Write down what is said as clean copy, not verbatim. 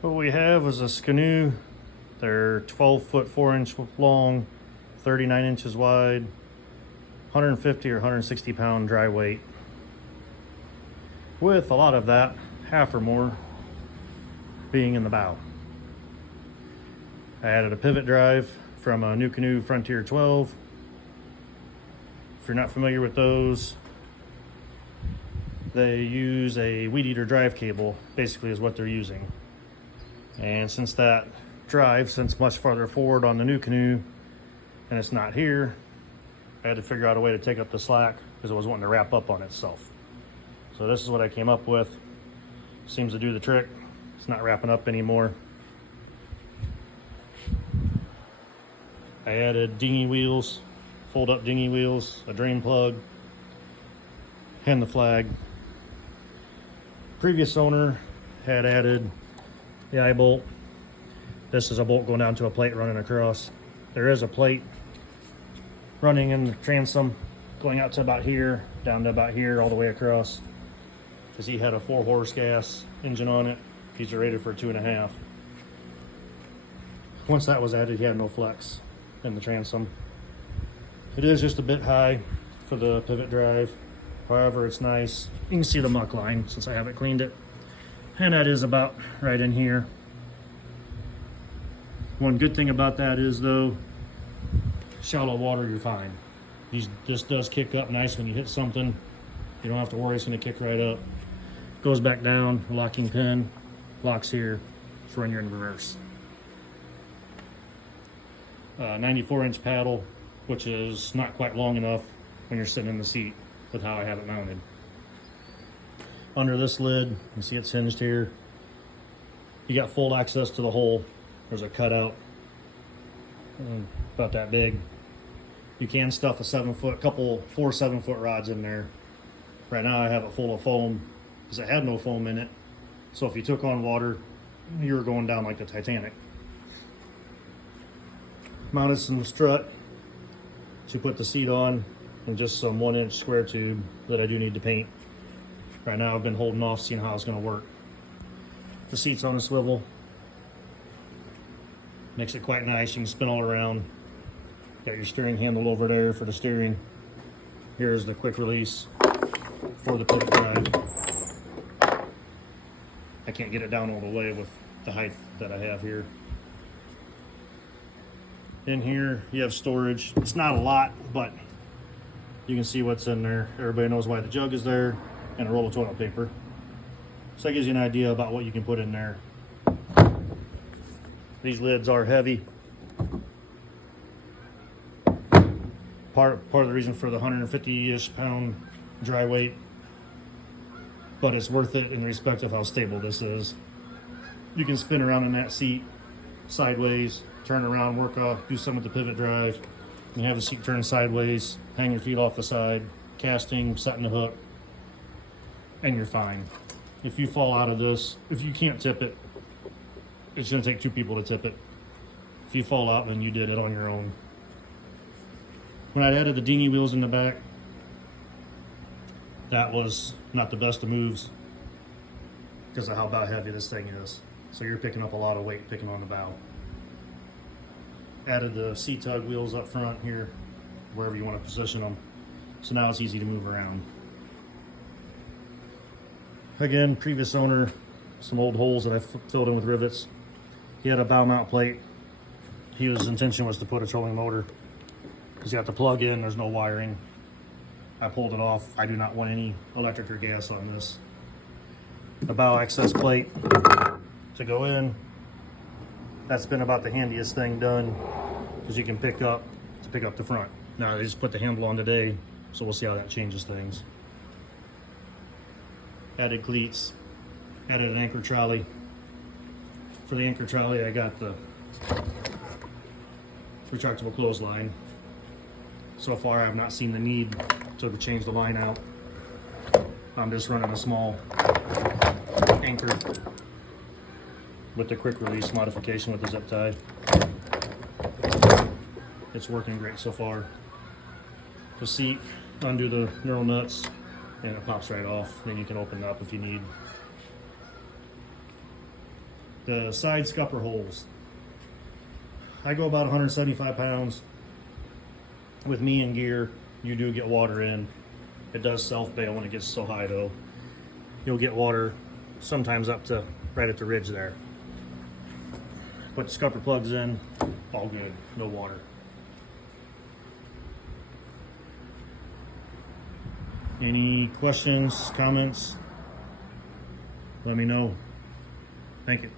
What we have is a Skanu. They're 12 foot 4 inch long, 39 inches wide, 150 or 160 pound dry weight, with a lot of that, half or more, being in the bow. I added a pivot drive from a Nucanoe Frontier 12. If you're not familiar with those, they use a weed eater drive cable, basically is what they're using. And since that drive sits much farther forward on the Nucanoe and it's not here, I had to figure out a way to take up the slack because it was wanting to wrap up on itself. So this is what I came up with. Seems to do the trick. It's not wrapping up anymore. I added dinghy wheels, fold up dinghy wheels, a drain plug, and the flag. Previous owner had added the eye bolt. This is a bolt going down to a plate running across. There is a plate running in the transom going out to about here, down to about here, all the way across, because he had a 4 horse gas engine on it. He's rated for 2.5. Once that was added, he had no flex in the transom. It is just a bit high for the pivot drive. However, it's nice. You can see the muck line since I haven't cleaned it. And that is about right in here. One good thing about that is though, shallow water, you're fine. This does kick up nice when you hit something. You don't have to worry it's gonna kick right up. Goes back down, locking pin, locks here for when you're in reverse. 94 inch paddle, which is not quite long enough when you're sitting in the seat with how I have it mounted. Under this lid, you see it's hinged here. You got full access to the hole. There's a cutout about that big. You can stuff a 4 7-foot rods in there. Right now I have it full of foam because it had no foam in it. So if you took on water, you were going down like the Titanic. Mounted some strut to put the seat on and just some 1 inch square tube that I do need to paint. Right now I've been holding off, seeing how it's going to work. The seat's on a swivel. Makes it quite nice. You can spin all around. Got your steering handle over there for the steering. Here's the quick release for the pivot drive. I can't get it down all the way with the height that I have here. In here you have storage. It's not a lot, but you can see what's in there. Everybody knows why the jug is there, and a roll of toilet paper. So that gives you an idea about what you can put in there. These lids are heavy. Part of the reason for the 150-ish pound dry weight, but it's worth it in respect of how stable this is. You can spin around in that seat sideways, turn around, work off, do some with the pivot drive, and have the seat turn sideways, hang your feet off the side, casting, setting the hook, and you're fine. If you fall out of this, if you can't tip it, it's going to take 2 people to tip it. If you fall out, then you did it on your own. When I added the dinghy wheels in the back, that was not the best of moves because of how heavy this thing is. So you're picking up a lot of weight picking on the bow. Added the Ctug wheels up front here, wherever you want to position them. So now it's easy to move around. Again, previous owner, some old holes that I filled in with rivets. He had a bow mount plate. His intention was to put a trolling motor because you have to plug in, there's no wiring. I pulled it off. I do not want any electric or gas on this. The bow access plate to go in. That's been about the handiest thing done because you can pick up the front. Now they just put the handle on today, so we'll see how that changes things. Added cleats, added an anchor trolley. For the anchor trolley, I got the retractable clothesline. So far, I've not seen the need to change the line out. I'm just running a small anchor with the quick release modification with the zip tie. It's working great so far. The seat, undo the knurl nuts, and it pops right off. Then you can open it up if you need. The side scupper holes. I go about 175 pounds. With me in gear, you do get water in. It does self-bail when it gets so high though. You'll get water sometimes up to right at the ridge there. Put the scupper plugs in, all good, no water. Any questions, comments? Let me know. Thank you.